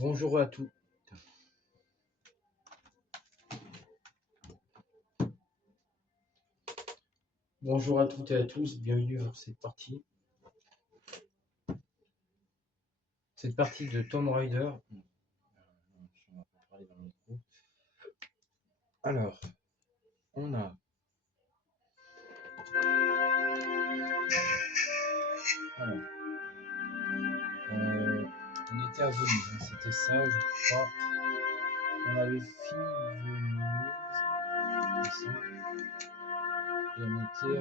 Bonjour à tous. Bonjour à toutes et à tous, bienvenue dans cette partie. Cette partie de Tomb Raider. On va pas parler dans le micro. Alors, on a. Alors, on était à Venise, hein, c'était ça, je crois. On avait fini Venise. Et on était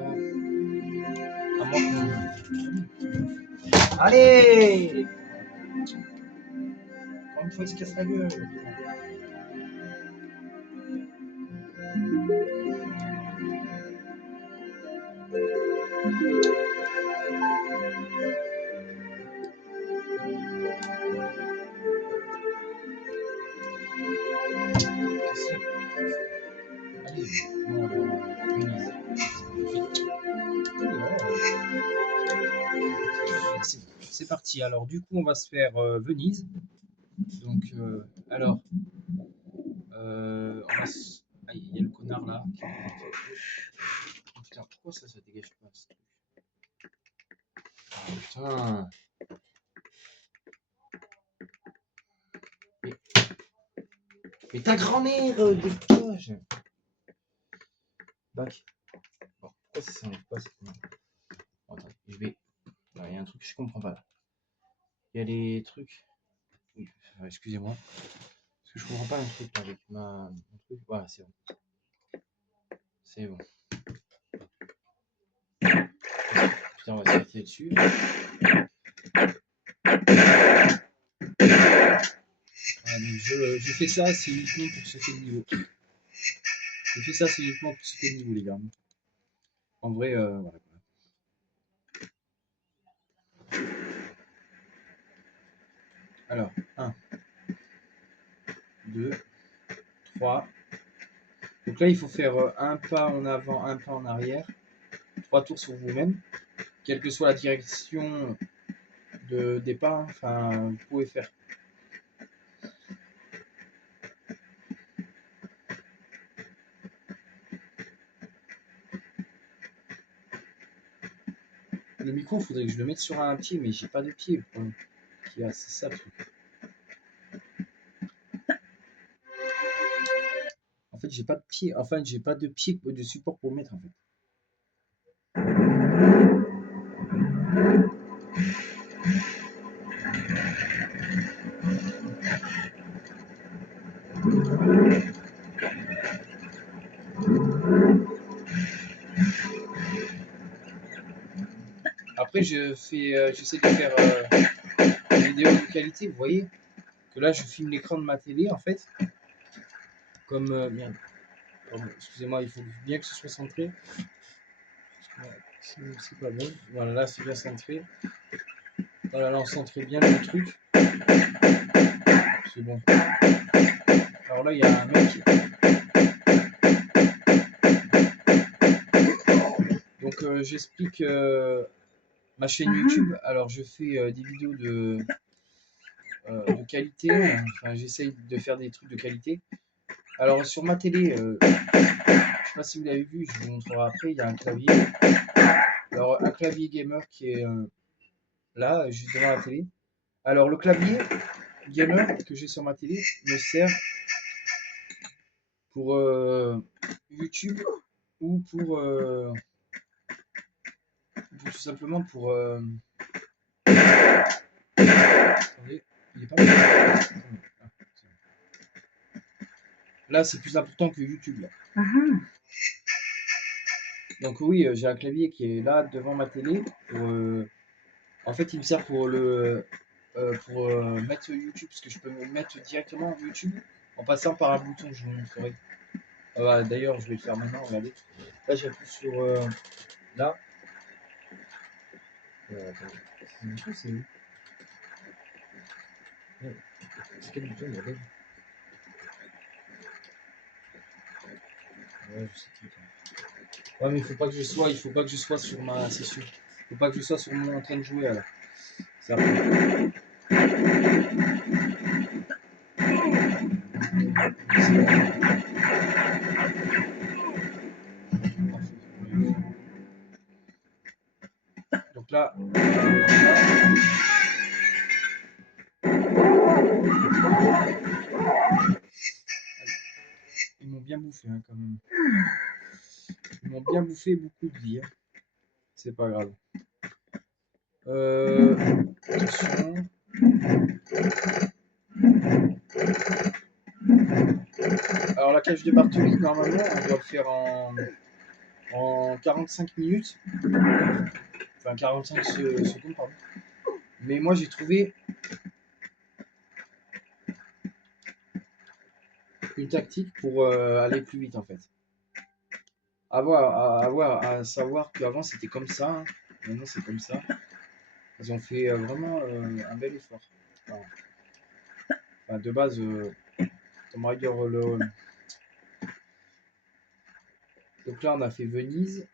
à Monaco. Allez! Encore une fois, il se casse la gueule. Allez, bon, Venise. C'est parti. Alors, du coup, on va se faire Venise. Donc, alors, on va se... Ah, il y a le connard là. Oh, putain, pourquoi ça dégage pas ce truc? Putain. Mais ta grand-mère, dégage. Bac. Bon, pourquoi ça s'enlève pas cette merde? Bon, attends, je vais. Il y a un truc que je comprends pas là. Il y a les trucs. Oui, excusez-moi. Parce que je comprends pas un truc avec mon truc. Voilà, c'est bon. C'est bon. Putain, on va se mettre dessus. Voilà, donc je fais ça, c'est uniquement pour sauter le niveau. Je fais ça, c'est uniquement pour sauter le niveau, les gars. En vrai, voilà. Alors, 1, 2, 3. Donc là, il faut faire un pas en avant, un pas en arrière. 3 tours sur vous-même. Quelle que soit la direction de départ, enfin, vous pouvez faire. Le micro, il faudrait que je le mette sur un pied, mais j'ai pas de pied. C'est ça le truc. En fait, j'ai pas de pied. Enfin, j'ai pas de pied de support pour le mettre en fait. Après, j'essaie de faire une vidéo de qualité. Vous voyez que là, je filme l'écran de ma télé en fait. Comme merde. Excusez-moi, il faut bien que ce soit centré. C'est pas bon. Voilà, là, c'est bien centré. Voilà, là, on centre bien le truc. C'est bon. Alors là, il y a un mec. Donc, j'explique ma chaîne YouTube. Alors, je fais des vidéos de qualité. Enfin, j'essaye de faire des trucs de qualité. Alors, sur ma télé, je sais pas si vous l'avez vu, je vous montrerai après. Il y a un clavier. Alors, un clavier gamer qui est là, juste devant la télé. Alors, le clavier gamer que j'ai sur ma télé me sert pour YouTube ou pour tout simplement pour attendez, il est pas mal. Là, c'est plus important que YouTube là. Donc oui, j'ai un clavier qui est là devant ma télé. En fait, il me sert pour mettre YouTube, parce que je peux me mettre directement YouTube en passant par un bouton. Je vous montrerai. D'ailleurs, je vais le faire maintenant. Regardez. Là, j'appuie sur là. Attendez. C'est où? C'est quel bouton? Regardez. Ouais, je sais plus. Ouais, mais il faut pas que je sois sur ma session. Il faut pas que je sois sur mon en train de jouer alors. C'est après. Donc là, ils m'ont bien bouffé hein, quand même. Ils m'ont bien bouffé beaucoup de vie. Hein. C'est pas grave. Attention. Alors la cage de Bartoli, normalement, on doit le faire en 45 minutes. Enfin 45 secondes, pardon. Mais moi j'ai trouvé une tactique pour aller plus vite en fait. À savoir qu'avant c'était comme ça, hein. Maintenant c'est comme ça. Ils ont fait vraiment un bel effort. Enfin, de base, Tomb Raider donc là on a fait Venise.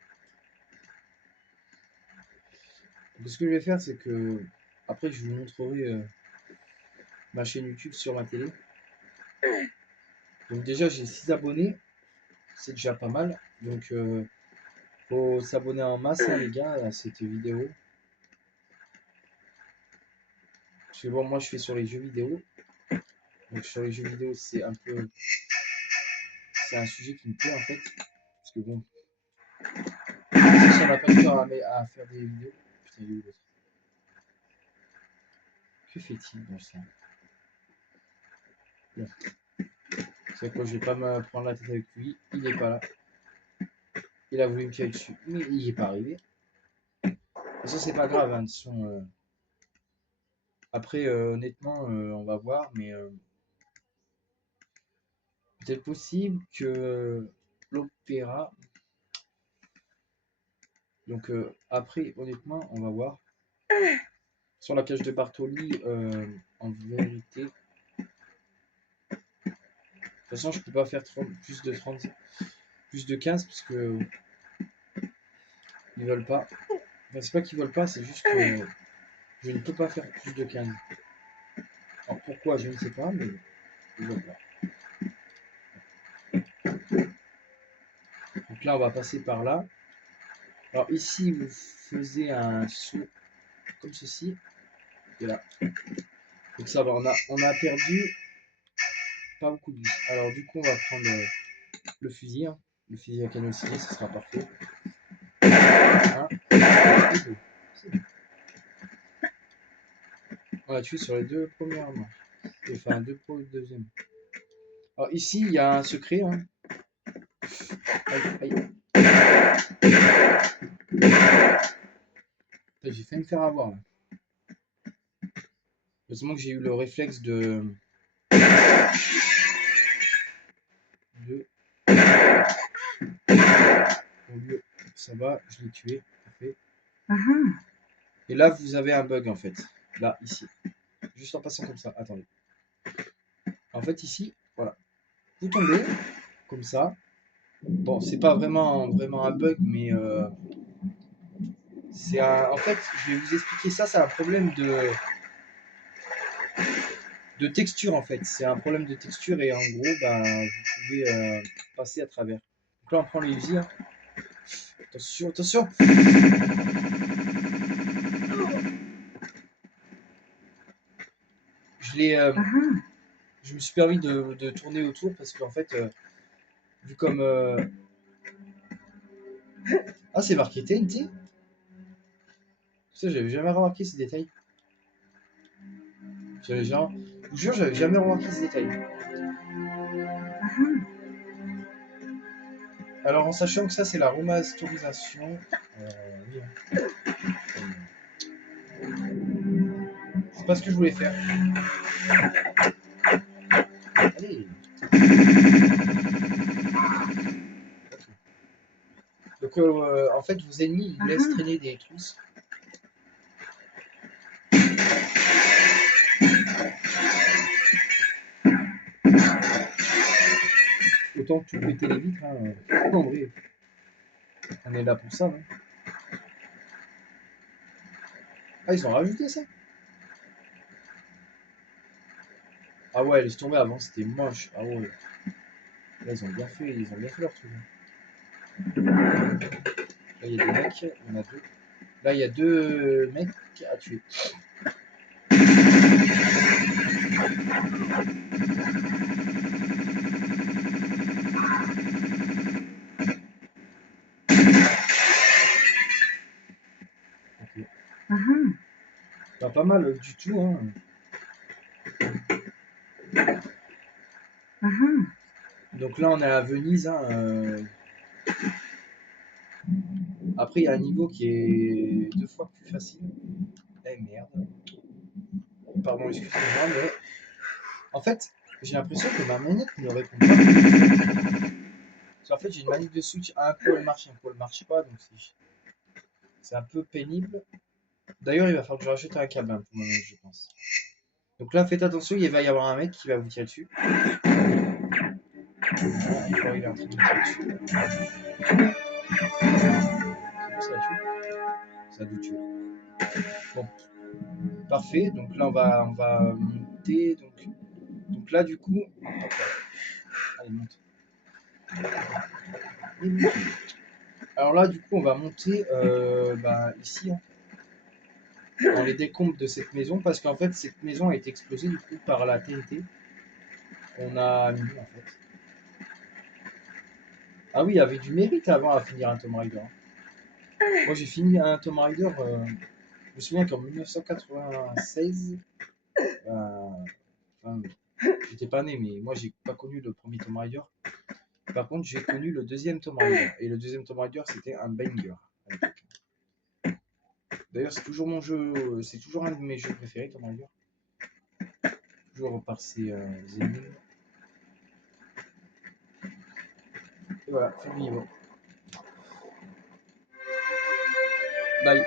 Donc, ce que je vais faire c'est que après je vous montrerai ma chaîne YouTube sur ma télé. Donc déjà j'ai 6 abonnés, c'est déjà pas mal. Donc faut s'abonner en masse hein, les gars à cette vidéo. Parce que bon moi je fais sur les jeux vidéo. Donc sur les jeux vidéo c'est un peu. C'est un sujet qui me plaît en fait. Parce que bon. Si on n'a pas de temps à faire des vidéos. Putain il est où l'autre? Que fait-il dans ça? Bon. C'est quoi, je vais pas me prendre la tête avec lui. Il n'est pas là. Il a voulu me tirer dessus. Mais il n'y est pas arrivé. Et ça c'est pas grave. Hein, après honnêtement on va voir. Mais peut-être possible que l'opéra. Donc après honnêtement on va voir. Sur la cage de Bartoli en vérité. De toute façon je peux pas faire plus de 30. Plus de 15 parce que ils veulent pas. Enfin, c'est pas qu'ils veulent pas, c'est juste que je ne peux pas faire plus de 15. Alors pourquoi, je ne sais pas, mais ils veulent pas. Donc là, on va passer par là. Alors ici, vous faisiez un saut comme ceci. Et là. Donc ça va, on a perdu pas beaucoup de vie. Alors du coup, on va prendre le fusil. Hein. Le fusil à canon scié, ce sera parfait. Un, et deux. On a tué sur les deux premières manches. Enfin, deux pour le deuxième. Alors ici, il y a un secret. Hein. Aïe, aïe. J'ai failli me faire avoir. Là. Heureusement que j'ai eu le réflexe de. Bon, lui, ça va, je l'ai tué. Parfait. Et là, vous avez un bug en fait. Là, ici. Juste en passant comme ça. Attendez. En fait, ici, voilà. Vous tombez comme ça. Bon, c'est pas vraiment un bug, mais c'est un. En fait, je vais vous expliquer ça. C'est un problème de texture en fait. C'est un problème de texture et en gros, bah, vous pouvez passer à travers. Donc là, on prend les usines. Hein. Attention, attention. Je l'ai. Je me suis permis de tourner autour parce qu'en fait, vu comme. Ah, c'est marqué TNT. Ça, j'avais jamais remarqué ces détails. Je vous jure, j'avais jamais remarqué ces détails. Alors, en sachant que ça, c'est la remasterisation. Oui, hein. C'est pas ce que je voulais faire. Allez. Donc, en fait, vos ennemis, ils laissent traîner des trousses. Autant que tu péter les vitres. Hein. En vrai, on est là pour ça. Hein. Ah, ils ont rajouté ça. Ah ouais, laisse tomber, avant c'était moche. Ah ouais. Là, ils ont bien fait leur truc. Là, il y a des mecs, il y en a deux. Là, il y a deux mecs à tuer. Ok. Pas mal du tout, hein. Donc là, on est à Venise, hein. Après, il y a un niveau qui est 2 fois plus facile. Eh merde. Pardon, excusez-moi, mais en fait, j'ai l'impression que ma manette ne répond pas. Parce qu'en fait, j'ai une manette de Switch, un coup elle marche, un coup elle marche pas, donc c'est un peu pénible. D'ailleurs, il va falloir que je rachète un câble hein, pour ma manette, je pense. Donc là, faites attention, il va y avoir un mec qui va vous tirer dessus. Ah, il est en train de me tirer dessus. Ça l'a tué. Ça a dû tuer. Bon, parfait. Donc là, on va monter. Donc là, du coup. Hop là. Allez, monte. Alors là, du coup, on va monter ici, hein, dans les décombres de cette maison, parce qu'en fait, cette maison a été explosée du coup par la TNT qu'on a mis en fait. Ah oui, il y avait du mérite avant à finir un Tomb Raider. Moi, j'ai fini un Tomb Raider. Je me souviens qu'en 1996, enfin, j'étais pas né, mais moi, j'ai pas connu le premier Tomb Raider. Par contre, j'ai connu le deuxième Tomb Raider. Et le deuxième Tomb Raider, c'était un banger à l'époque. D'ailleurs, c'est toujours mon jeu, c'est toujours un de mes jeux préférés, Tomb Raider. Toujours par ses énigmes. Et voilà, fin du niveau. Bye.